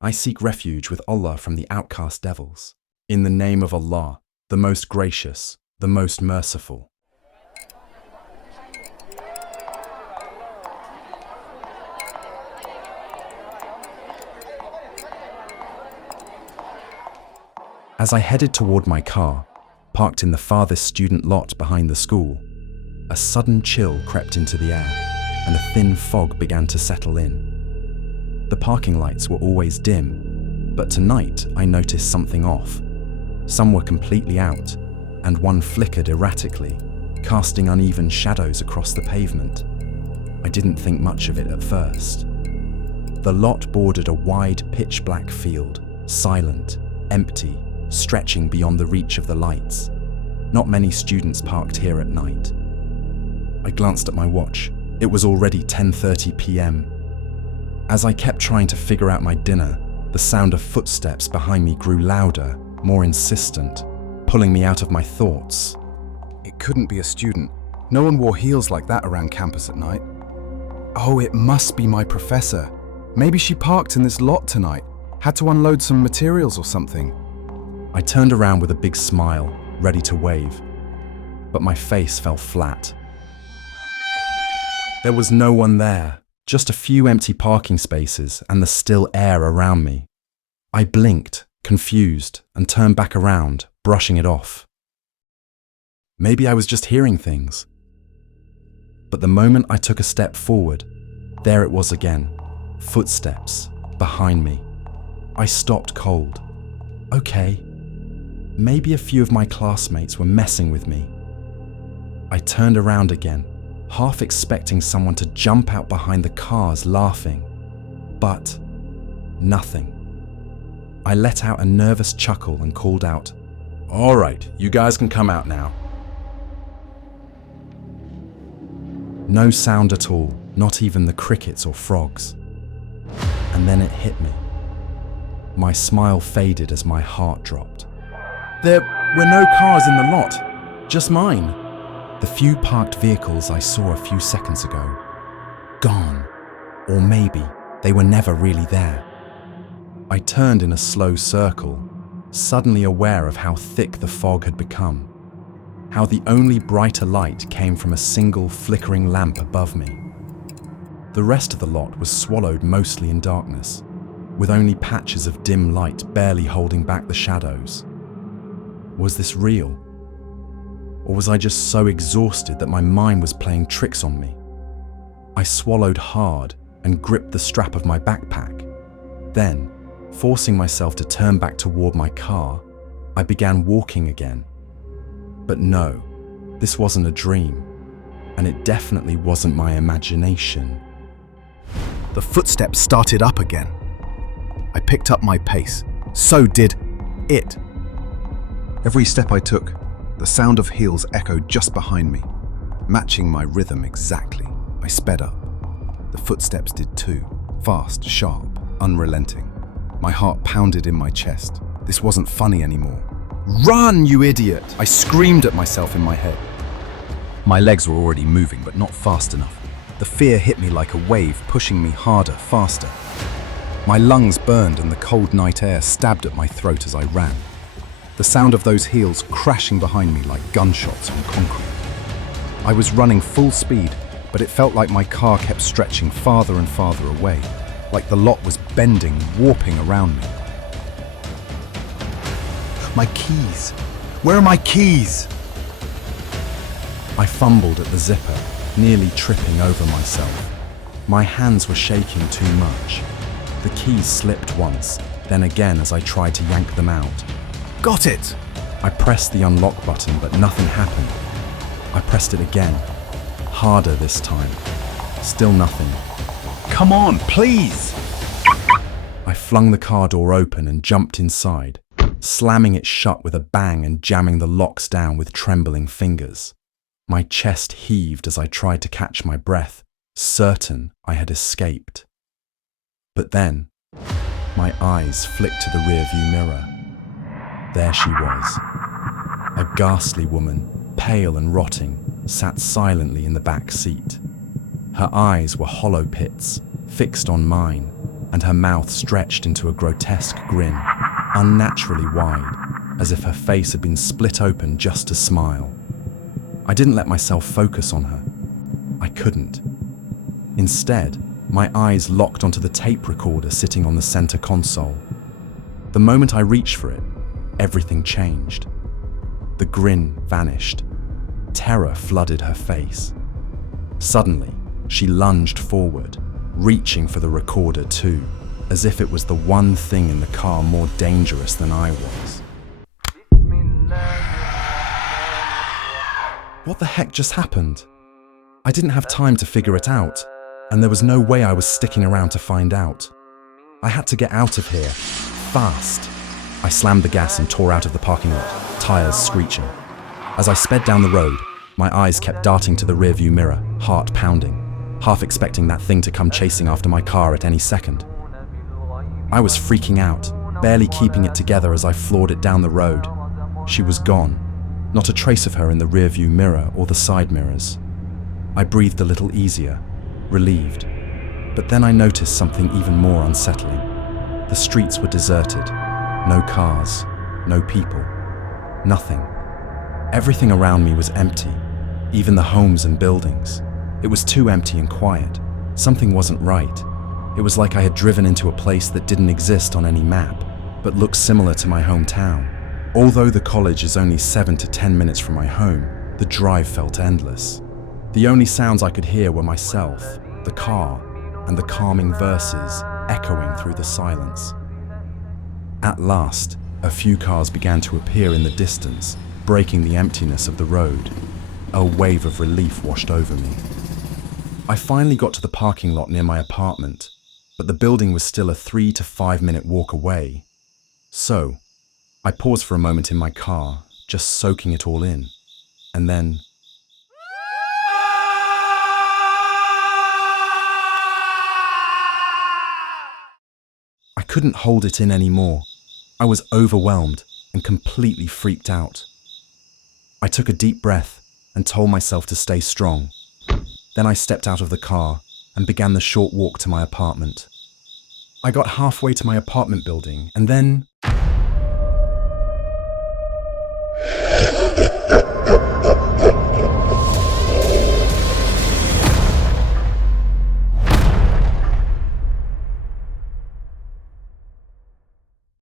I seek refuge with Allah from the outcast devils. In the name of Allah, the most gracious, the most merciful. As I headed toward my car, parked in the farthest student lot behind the school, a sudden chill crept into the air, and a thin fog began to settle in. The parking lights were always dim, but tonight I noticed something off. Some were completely out, and one flickered erratically, casting uneven shadows across the pavement. I didn't think much of it at first. The lot bordered a wide, pitch-black field, silent, empty, stretching beyond the reach of the lights. Not many students parked here at night. I glanced at my watch. It was already 10:30 p.m. As I kept trying to figure out my dinner, the sound of footsteps behind me grew louder, more insistent, pulling me out of my thoughts. It couldn't be a student. No one wore heels like that around campus at night. Oh, it must be my professor. Maybe she parked in this lot tonight, had to unload some materials or something. I turned around with a big smile, ready to wave, but my face fell flat. There was no one there, just a few empty parking spaces and the still air around me. I blinked, confused, and turned back around, brushing it off. Maybe I was just hearing things. But the moment I took a step forward, there it was again, footsteps, behind me. I stopped cold. Okay. Maybe a few of my classmates were messing with me. I turned around again, half expecting someone to jump out behind the cars laughing. But nothing. I let out a nervous chuckle and called out, "All right, you guys can come out now." No sound at all, not even the crickets or frogs. And then it hit me. My smile faded as my heart dropped. There were no cars in the lot, just mine. The few parked vehicles I saw a few seconds ago, gone. Or maybe they were never really there. I turned in a slow circle, suddenly aware of how thick the fog had become, how the only brighter light came from a single flickering lamp above me. The rest of the lot was swallowed mostly in darkness, with only patches of dim light barely holding back the shadows. Was this real? Or was I just so exhausted that my mind was playing tricks on me? I swallowed hard and gripped the strap of my backpack. Then, forcing myself to turn back toward my car, I began walking again. But no, this wasn't a dream, and it definitely wasn't my imagination. The footsteps started up again. I picked up my pace. So did it. Every step I took, the sound of heels echoed just behind me, matching my rhythm exactly. I sped up. The footsteps did too, fast, sharp, unrelenting. My heart pounded in my chest. This wasn't funny anymore. "Run, you idiot!" I screamed at myself in my head. My legs were already moving, but not fast enough. The fear hit me like a wave, pushing me harder, faster. My lungs burned and the cold night air stabbed at my throat as I ran. The sound of those heels crashing behind me like gunshots on concrete. I was running full speed, but it felt like my car kept stretching farther and farther away, like the lot was bending, warping around me. My keys! Where are my keys? I fumbled at the zipper, nearly tripping over myself. My hands were shaking too much. The keys slipped once, then again as I tried to yank them out. Got it! I pressed the unlock button, but nothing happened. I pressed it again, harder this time. Still nothing. Come on, please! I flung the car door open and jumped inside, slamming it shut with a bang and jamming the locks down with trembling fingers. My chest heaved as I tried to catch my breath, certain I had escaped. But then, my eyes flicked to the rearview mirror. There she was. A ghastly woman, pale and rotting, sat silently in the back seat. Her eyes were hollow pits, fixed on mine, and her mouth stretched into a grotesque grin, unnaturally wide, as if her face had been split open just to smile. I didn't let myself focus on her. I couldn't. Instead, my eyes locked onto the tape recorder sitting on the center console. The moment I reached for it, everything changed. The grin vanished. Terror flooded her face. Suddenly, she lunged forward, reaching for the recorder too, as if it was the one thing in the car more dangerous than I was. What the heck just happened? I didn't have time to figure it out, and there was no way I was sticking around to find out. I had to get out of here, fast. I slammed the gas and tore out of the parking lot, tires screeching. As I sped down the road, my eyes kept darting to the rearview mirror, heart pounding, half expecting that thing to come chasing after my car at any second. I was freaking out, barely keeping it together as I floored it down the road. She was gone, not a trace of her in the rearview mirror or the side mirrors. I breathed a little easier, relieved. But then I noticed something even more unsettling. The streets were deserted. No cars, no people, nothing. Everything around me was empty, even the homes and buildings. It was too empty and quiet. Something wasn't right. It was like I had driven into a place that didn't exist on any map, but looked similar to my hometown. Although the college is only 7 to 10 minutes from my home, the drive felt endless. The only sounds I could hear were myself, the car, and the calming verses echoing through the silence. At last, a few cars began to appear in the distance, breaking the emptiness of the road. A wave of relief washed over me. I finally got to the parking lot near my apartment, but the building was still a 3 to 5 minute walk away. So, I paused for a moment in my car, just soaking it all in, and then I couldn't hold it in anymore. I was overwhelmed and completely freaked out. I took a deep breath and told myself to stay strong. Then I stepped out of the car and began the short walk to my apartment. I got halfway to my apartment building and then